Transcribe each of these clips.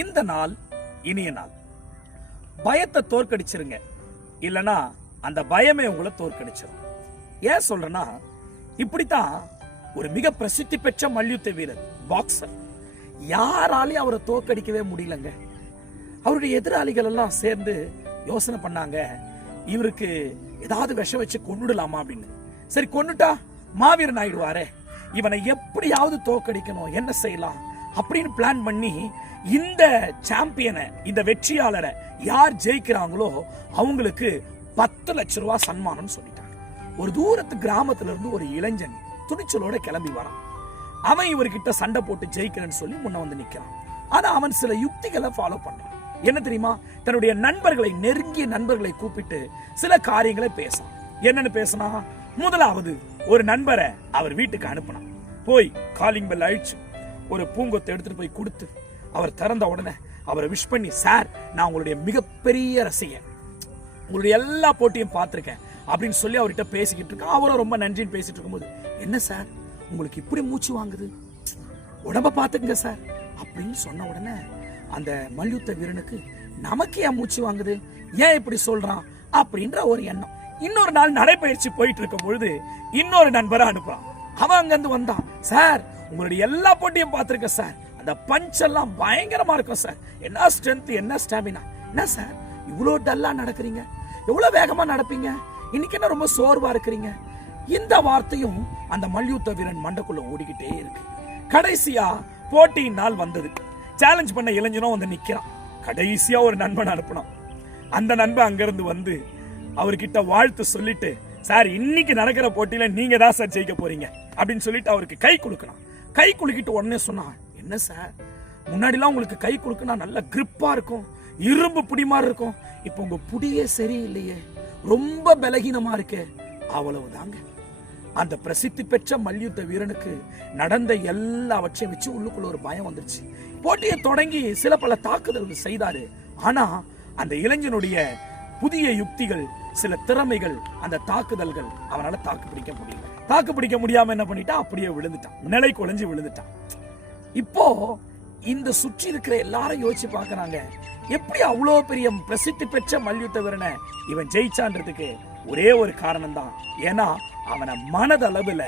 இந்த நாள் இனிய நாள். பயத்தை தோற்கடிச்சிருங்க, இல்லனா அந்த பயமே உங்களை தோற்கடிச்சிடும். ஏன் சொல்றேன்னா, இப்படித்தான் ஒரு மிக பிரசித்தி பெற்ற மல்யுத்த வீரர், பாக்ஸர், யாராலையும் அவரை தோற்கடிக்கவே முடியலங்க. அவருடைய எதிராளிகள் எல்லாம் சேர்ந்து யோசனை பண்ணாங்க, இவருக்கு ஏதாவது விஷம் வச்சு கொன்னுடலாமா அப்படின்னு. சரி, கொன்னுட்டா மாவீரன் ஆயிடுவாரே, இவனை எப்படியாவது தோற்கடிக்கணும், என்ன செய்யலாம் அப்படின்னு பிளான் பண்ணி இந்த சாம்பியனை, இந்த வெற்றியாளரை யார் ஜெயிக்கிறாங்களோ அவங்களுக்கு 10 லட்சம் ரூபாய் சன்மானம் சொல்லிட்டாங்க. ஒரு தூரத்து கிராமத்துல இருந்து ஒரு இளைஞன் துணிச்சலோட கிளம்பி வரான். அவன் இவர்கிட்ட சண்டை போட்டு ஜெயிக்கிறேன்னு சொல்லி முன்ன வந்து நிக்கிறான். ஆனா அவன் சில யுக்திகளை ஃபாலோ பண்றான். என்ன தெரியுமா? தன்னுடைய நண்பர்களை, நெருங்கிய நண்பர்களை கூப்பிட்டு சில காரியங்களை பேசான். என்னன்னு பேசினா, முதலாவது ஒரு நண்பரை அவர் வீட்டுக்கு அனுப்பினான். போய் காலிங் பெல் அழிச்சு ஒரு பூங்கொத்தை எடுத்துட்டு போய் கொடுத்து, அவர் திறந்த உடனே அவரை விஷ் பண்ணி, சார், நான் உங்களுடைய மிகப்பெரிய ரசிகன், உங்களுடைய எல்லா போட்டியும் பார்த்திருக்கேன் அப்படின்னு சொல்லி அவர்கிட்ட பேசிக்கிட்டு இருக்கான். அவரும் ரொம்ப நன்றின்னு பேசிட்டு இருக்கும்போது, என்ன சார் உங்களுக்கு இப்படி மூச்சு வாங்குது, உடம்ப பார்த்துக்குங்க சார் அப்படின்னு சொன்ன உடனே அந்த மல்யுத்த வீரனுக்கு, நமக்கு ஏன் மூச்சு வாங்குது, ஏன் இப்படி சொல்றான் அப்படின்ற ஒரு எண்ணம். இன்னொரு நாள் நடைபயிற்சி போயிட்டு இருக்கும் பொழுது இன்னொரு நண்பரை அனுப்புறான். அவன் அங்கிருந்து வந்தான், சார் உங்களுடைய எல்லா போட்டியும் பார்த்திருக்கேன் சார், அந்த பஞ்ச் எல்லாம் பயங்கரமா இருக்கும் சார், என்ன ஸ்ட்ரென்த், என்ன ஸ்டாமினா, என்ன சார் இவ்வளோ டல்லா நடக்கிறீங்க, எவ்வளவு வேகமா நடப்பீங்க, இன்னைக்கு என்ன ரொம்ப சோர்வா இருக்கிறீங்க. இந்த வார்த்தையும் அந்த மல்யுத்த வீரன் மண்டக்குள்ள ஓடிக்கிட்டே இருக்கு. கடைசியா போட்டியின் நாள் வந்தது. சேலஞ்ச் பண்ண இளைஞனும் வந்து நிக்கிறான். கடைசியா ஒரு நண்பன் அனுப்பினான். அந்த நண்பன் அங்கிருந்து வந்து அவர்கிட்ட வாழ்த்து சொல்லிட்டு, சார் இன்னைக்கு நடக்கிற போட்டியில நீங்க தான் சார் ஜெயிக்க போறீங்க அப்படின்னு சொல்லிட்டு அவருக்கு கை குலுக்கணும். கை குலுக்கிட்டு உடனே சொன்னான், என்ன சார் முன்னாடிலாம் உங்களுக்கு கை குலுக்குனா நல்ல கிரிப்பா இருக்கும், இரும்பு புடி மாதிரி இருக்கும், இப்போ உங்க புடியே சரியில்லையே, ரொம்ப பலகீனமா இருக்கே. அவ்வளவுதாங்க. அந்த பிரசித்தி பெற்ற மல்யுத்த வீரனுக்கு நடந்த எல்லாவற்றையும் வச்சு உள்ளுக்குள்ள ஒரு பயம் வந்துருச்சு. போட்டியை தொடங்கி சில பல தாக்குதல்கள் செய்தாரு. ஆனா அந்த இளைஞனுடைய புதிய யுக்திகள், சில திறமைகள், அந்த தாக்குதல்கள் அவனால தாக்கு பிடிக்க முடியல. தாக்கு பிடிக்க முடியாம என்ன பண்ணிட்டா, அப்படியே விழுந்துட்டான், நிலை குலைஞ்சு விழுந்துட்டான். இப்போ இந்த சுற்றி இருக்கிற எல்லாரும் யோசிச்சு பாக்குறாங்க, எப்படி அவ்வளோ பெரிய பிரசித்தி பெற்ற மல்யுத்த வீரனை இவன் ஜெயிச்சான்றதுக்கு ஒரே ஒரு காரணம் தான். ஏன்னா அவனை மனதளவுல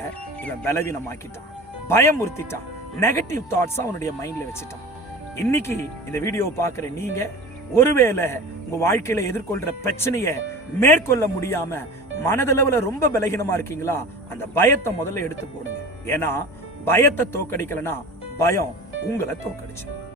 இவன் பலவீனமாக்கிட்டான், பயமுறுத்திட்டான், நெகட்டிவ் தாட்ஸ் அவனுடைய மைண்ட்ல வச்சுட்டான். இன்னைக்கு இந்த வீடியோ பாக்குற நீங்க ஒருவேளை உங்க வாழ்க்கையில எதிர்கொள்ற பிரச்சனையை மேற்கொள்ள முடியாம மனதளவுல ரொம்ப பலகீனமா இருக்கீங்களா, அந்த பயத்தை முதல்ல எடுத்து போடுங்க. ஏன்னா பயத்தை தோக்கடிக்கலனா பயம் உங்களை தோக்கடிச்சு.